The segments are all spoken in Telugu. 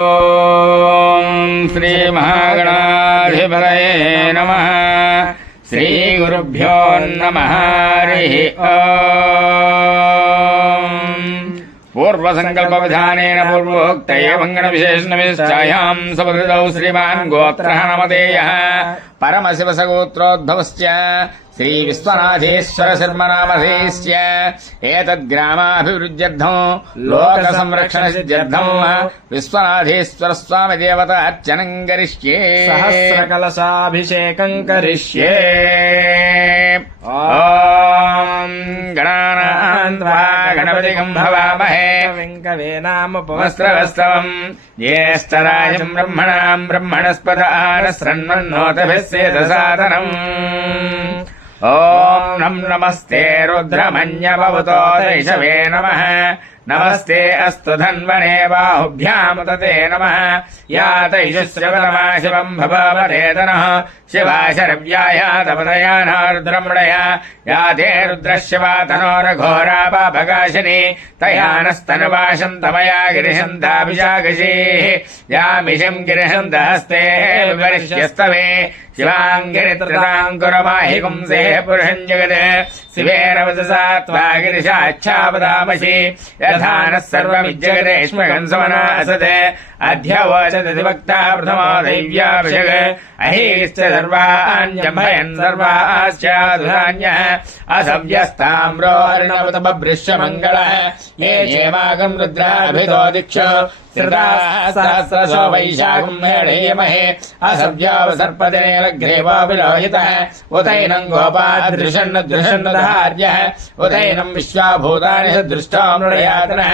ఓం శ్రీ మహాగణాధిపతయే నమః. శ్రీ గురుభ్యో నమః. హరి ఓం. పూర్వసంకల్ప విధానేన పూర్వోక్తయే మంగళ విశేషణ విశ్చాయాం సపృతౌ శ్రీమాన్ గోత్రః నమధేయః పరమశివసగోత్రోద్భవశ్చ శ్రీ విశ్వనాథేశ్వర శర్మనామధేయస్య ఏతద్గ్రామాభివృద్ధ్యర్థం లోక సంరక్షణ సిద్ధ్యర్థం విశ్వనాథేశ్వర స్వామి దేవత అర్చనం కరిష్యే. సహస్రకలశాభిషేకం కరిష్యే. ఓం గణానాన్వా గణపతిగం భవామహే వెంకవే నామ వస్త్రవస్త్రం జ్యేష్ఠరాజం బ్రహ్మణాం బ్రహ్మణస్పద ఆనశ్రన్మన్నోతభిస్సేదసాదనం. ఓం నమస్తే రుద్రమన్యభవతో దైషవే నమః. నమస్తే అస్తు ధన్వనే బాహుభ్యాం తతే నమః. యా తైషుశ్రవతమా శివం భవరేతనః శివాశరవ్యాయ తపదయానారుద్రమృడయ యా తే రుద్రశివా తనోరఘోరా పాపకాశిని తయానస్తనువాశం తమయా గిరిశంతాభిషాకశీః యామిషం గిరిశంతహస్తే వివర్ష్యస్తవే శివాంగిరిత్రతాంకురమాహి పుంసే పురుషం జగత్ శివేన వచసా త్వా గిరిశాచ్ఛాపదామసి యథానః సర్వమిజ్జగదేష్మగం సమనాసతే అధ్యవచదతివక్తా ప్రథమా దైవ్యాభిషేక అహీశ్చ సర్వాణ్యభయన్ సర్వాశ్చాదుధాన్యః అసవ్యస్తామ్రో అర్ణవతమభృశ్యమంగళః ఏ చేమాగం రుద్రాభితో దిక్షు సహస్రశో వైశాఖం మేళయమహే అసవ్యావసర్పదినేలగ్రేవో విలోహితః ఉతైనం గోపాదృశన్న దృశన్నధార్యః ఉతైనం విశ్వాభూతాని సదృష్టో మృడయాతనః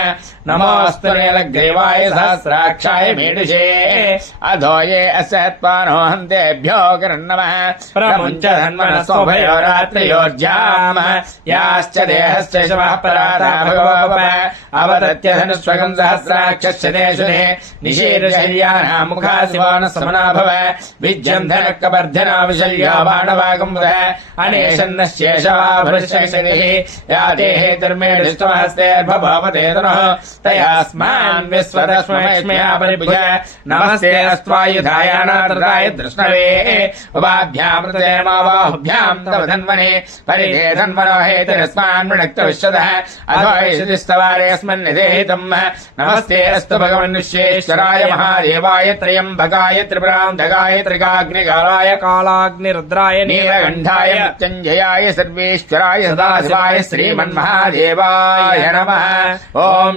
నమోऽस्तु నీలగ్రీవాయ సహస్రాక్షాయ మీడుషే అధోయే అసత్వానో హంతేభ్యో కిరణ్నమః ప్రముంచ ధన్వనసోభయోరాత్రయోర్జామ యాశ్చ దేహశ్చ శవః పరాతా భగవోప అవతత్య ధనుష్వగం సహస్రాక్షస్య దేశునే నిశీర్షయ్యానా ముఖా శివాన సమనాభవ విజ్యం ధనక్కబర్ధనా విశల్యా బాణవాగం వద అనేషన్నశేషవాభృశ్యశనిః యా దేహే ధర్మేణిష్టమహస్తేర్భవతేతనః తయాస్మాన్ విశ్వదస్మేష్మ్యా పరిభుజ నమస్తే అస్త్వాయుధాయానాత్రదాయ దృష్ణవే ఉపాభ్యామృతేమాబాహుభ్యాం తవ ధన్వనే పరిధే ధన్వనో హేతిరస్మాన్ మృణక్త విశ్వదః అథో యశిస్తవారేస్మన్ నిదేహితం నమస్తే అస్తు భగవన్ విశ్వేశ్వరాయ మహాదేవాయ త్రయంబకాయ త్రిపురాంధకాయ త్రికాగ్నికాలాయ కాళాగ్నిరుద్రాయ నీలకంఠాయ మృత్యుంజయాయ సర్వేశ్వరాయ సదాశివాయ శ్రీమన్మహాదేవాయ నమః. ఓం